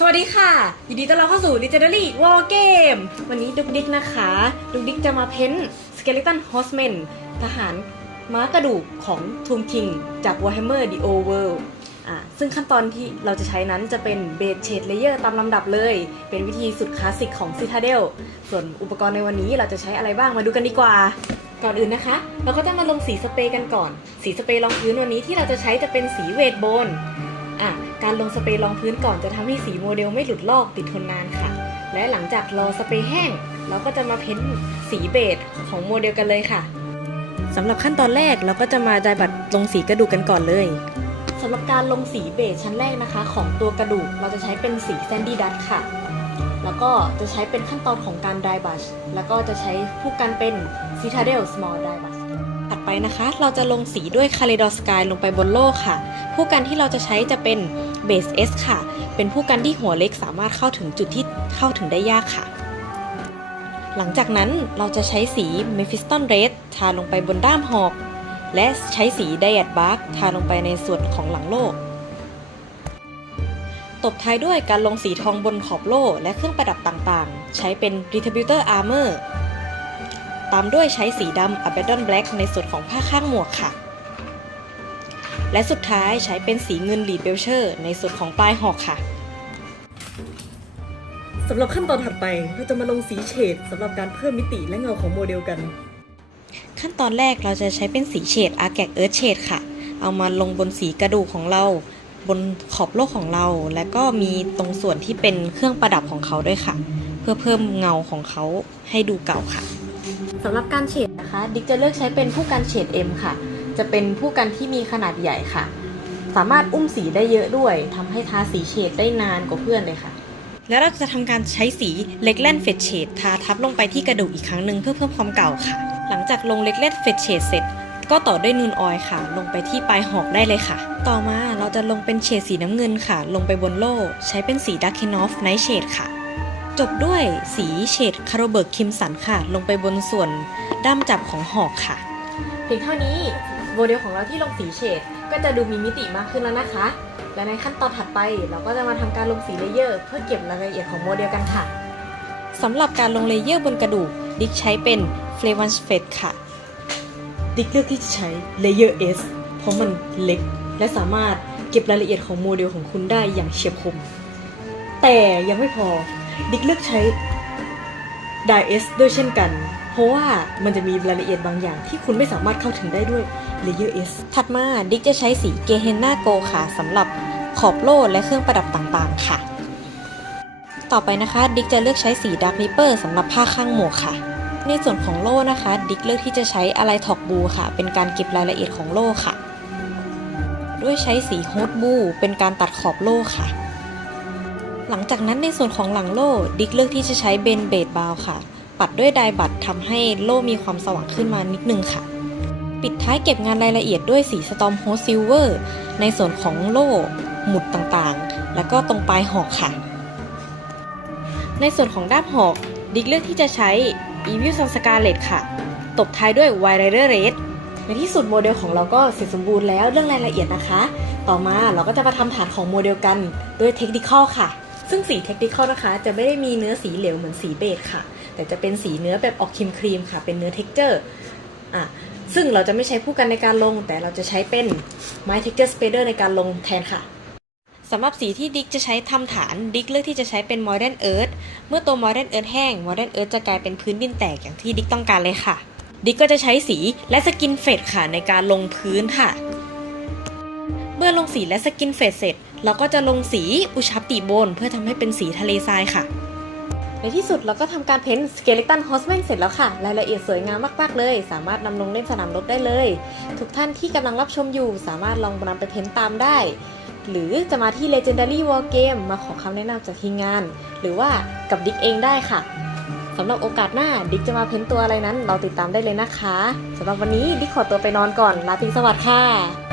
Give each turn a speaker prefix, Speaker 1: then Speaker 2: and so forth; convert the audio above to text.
Speaker 1: สวัสดีค่ะยินดีต้อนรับเข้าสู่ Legendary War Game วันนี้ดุกดิกนะคะ ดุกดิกจะมาเพ้น Skeleton Horsemen ทหารม้ากระดูกของ Tomb King จาก Warhammer The Old World อ่าซึ่งขั้นตอนที่เราจะใช้นั้นจะเป็น Base Shade Layer ตามลำดับเลย เป็นวิธีสุดคลาสสิกของ Citadel ส่วนอุปกรณ์ในวันนี้เราจะใช้อะไรบ้างมาดูกันดีกว่าก่อนอื่นนะคะ เราก็จะมาลงสีสเปรย์กันก่อน สีสเปรย์รองพื้นวันนี้ที่เราจะใช้จะเป็นสีเวทโบน อะการลงสเปรย์รองพื้นก่อนจะทำให้สีโมเดลไม่หลุดลอกติดทนนานค่ะ และหลังจากรอสเปรย์แห้ง เราก็จะมาเพ้นสีเบจของโมเดลกันเลยค่ะสำหรับขั้นตอนแรกเราก็จะมาดายบัตรลงสีกระดูกกันก่อนเลยสำหรับการลงสีเบจชั้นแรกนะคะ ของตัวกระดูกเราจะใช้เป็นสีแซนดี้ดัตค่ะ แล้วก็จะใช้เป็นขั้นตอนของการดายบัชแล้วก็จะใช้ผู้กันเป็น Citadel Small Dye Brush ถัด ไปนะคะ เราจะลงสีด้วย c a l i d o Sky ลงไปบนโลกค่ะ ผู้กันที่เราจะใช้จะเป็น Base S ค่ะ เป็นผู้กันที่หัวเล็กสามารถเข้าถึงจุดที่เข้าถึงได้ยากค่ะ หลังจากนั้นเราจะใช้สี Mephiston Red ทาลงไปบนด้ามหอก และใช้สี Diet Bark ทาลงไปในส่วนของหลังโลกตบท้ายด้วยการลงสีทองบนขอบโล่และเครื่องประดับต่างๆ ใช้เป็น Retributor Armor ตามด้วยใช้สีดำ Abaddon Black ในส่วนของผ้าข้างหมวกค่ะ และสุดท้ายใช้เป็นสีเงิน Lead Belcher ในส่วนของปลายหอกค่ะ
Speaker 2: สำหรับขั้นตอนถัดไปเราจะมาลงสีเฉดสำหรับการเพิ่มมิติและเงาของโมเดลกัน
Speaker 1: ขั้นตอนแรกเราจะใช้เป็นสีเฉด a r g a c Earth Shade ค่ะ เอามาลงบนสีกระดูกของเรา บนขอบโลกของเรา และก็มีตรงส่วนที่เป็นเครื่องประดับของเขาด้วยค่ะ เพื่อเพิ่มเงาของเขาให้ดูเก่าค่ะ สำหรับการเฉดนะคะ ดิกจะเลือกใช้เป็นผู้กันเฉด M ค่ะ จะเป็นผู้กันที่มีขนาดใหญ่ค่ะ สามารถอุ้มสีได้เยอะด้วยทำให้ทาสีเฉดได้นานกว่าเพื่อนเลยค่ะ แล้วเราจะทำการใช้สีเล็กแล่นเฟดเชดทาทับลงไปที่กระดูกอีกครั้งหนึ่งเพื่อเพิ่มความเก่าค่ะ หลังจากลงเล็กแล่นเฟดเชดเสร็จ ก็ต่อด้วยนูนออยค่ะ ลงไปที่ปลายหอกได้เลยค่ะ ต่อมาเราจะลงเป็นเฉดสีน้ำเงินค่ะ ลงไปบนโล่ใช้เป็นสีดักเคนอฟไนท์เชดค่ะ จบด้วยสีเฉดคาร์โรเบิร์กคิมสันค่ะ ลงไปบนส่วนด้ามจับของหอกค่ะ เพียงเท่านี้โมเดลของเราที่ลงสีเฉดก็จะดูมีมิติมากขึ้นแล้วนะคะ และในขั้นตอนถัดไปเราก็จะมาทำการลงสีเลเยอร์ เพื่อเก็บรายละเอียดของโมเดลกันค่ะสำหรับการลงเลเยอร์บนกระดูก ดิกใช้เป็น f l a v o n s f e d ค่ะ ดิกเลือกที่จะใช้ Layer S เพราะมันเล็ก และสามารถเก็บรายละเอียดของโมเดลของคุณได้อย่างเฉียบคม แต่ยังไม่พอ ดิกเลือกใช้ Die S ด้วยเช่นกัน เพราะว่ามันจะมีรายละเอียดบางอย่างที่คุณไม่สามารถเข้าถึงได้ด้วย Layer S ถัดมาดิกจะใช้สีเกเฮนนาโกค่ะสำหรับขอบโล่และเครื่องประดับต่างๆ ค่ะ ต่อไปนะคะดิกจะเลือกใช้สี Dark Reaper สำหรับผ้าข้างหมวกค่ะ ในส่วนของโล่นะคะ ดิกเลือกที่จะใช้อะไรท็อกบูค่ะ เป็นการเก็บรายละเอียดของโล่ค่ะ ด้วยใช้สีโฮสบูเป็นการตัดขอบโล่ค่ะ หลังจากนั้นในส่วนของหลังโล่ ดิกเลือกที่จะใช้เบนเบดบาวค่ะ ปัดด้วยไดบัตทำให้โล่มีความสว่างขึ้นมานิดนึงค่ะ ปิดท้ายเก็บงานรายละเอียดด้วยสีสตอมโฮสซิลเวอร์ในส่วนของโล่ หมุดต่างๆ แล้วก็ตรงปลายหอกค่ะ ในส่วนของด้ามหอก ดิกเลือกที่จะใช้ e v i l Sun Scarlet ค่ะ ตบท้ายด้วย White Rider Red ในที่สุดโมเดลของเราก็เสร็จสมบูรณ์แล้วเรื่องรายละเอียดนะคะ ต่อมาเราก็จะมาทำฐานของโมเดลกันด้วยเทคนิคอลค่ะ ซึ่งสีเทคนิคอลนะคะ จะไม่ได้มีเนื้อสีเหลวเหมือนสีเบจค่ะ แต่จะเป็นสีเนื้อแบบออกครีมครีมค่ะ เป็นเนื้อเท็กเจอร์อะซึ่งเราจะไม่ใช้ผู้กันในการลง แต่เราจะใช้เป็นไม้เท็กเจอร์สเปเดอร์ในการลงแทนค่ะสำหรับสีที่ดิกจะใช้ทำฐานดิกเลือกที่จะใช้เป็น Modern Earth เมื่อตัว Modern Earth แห้ง Modern Earth จะกลายเป็นพื้นดินแตกอย่างที่ดิกต้องการเลยค่ะ ดิกก็จะใช้สีและสกินเฟดค่ะในการลงพื้นค่ะ เมื่อลงสีและสกินเฟดเสร็จ เราก็จะลงสีอุชับติโบน เพื่อทำให้เป็นสีทะเลทรายค่ะ ในที่สุดเราก็ทำการเพ้นสเกเลตันฮอสแมนเสร็จแล้วค่ะ รายละเอียดสวยงามมากๆเลย สามารถนำลงเล่นสนามรบได้เลย ทุกท่านที่กำลังรับชมอยู่สามารถลองนำไปเพ้นตามได้หรือจะมาที่ Legendary War Game มาขอคำแนะนำจากทีมงาน หรือว่ากับดิกเองได้ค่ะสำหรับโอกาสหน้าดิกจะมาเพ้นตัวอะไรนั้น เราติดตามได้เลยนะคะสำหรับวันนี้ดิกขอตัวไปนอนก่อนลาตรีสวัสดิ์ค่ะ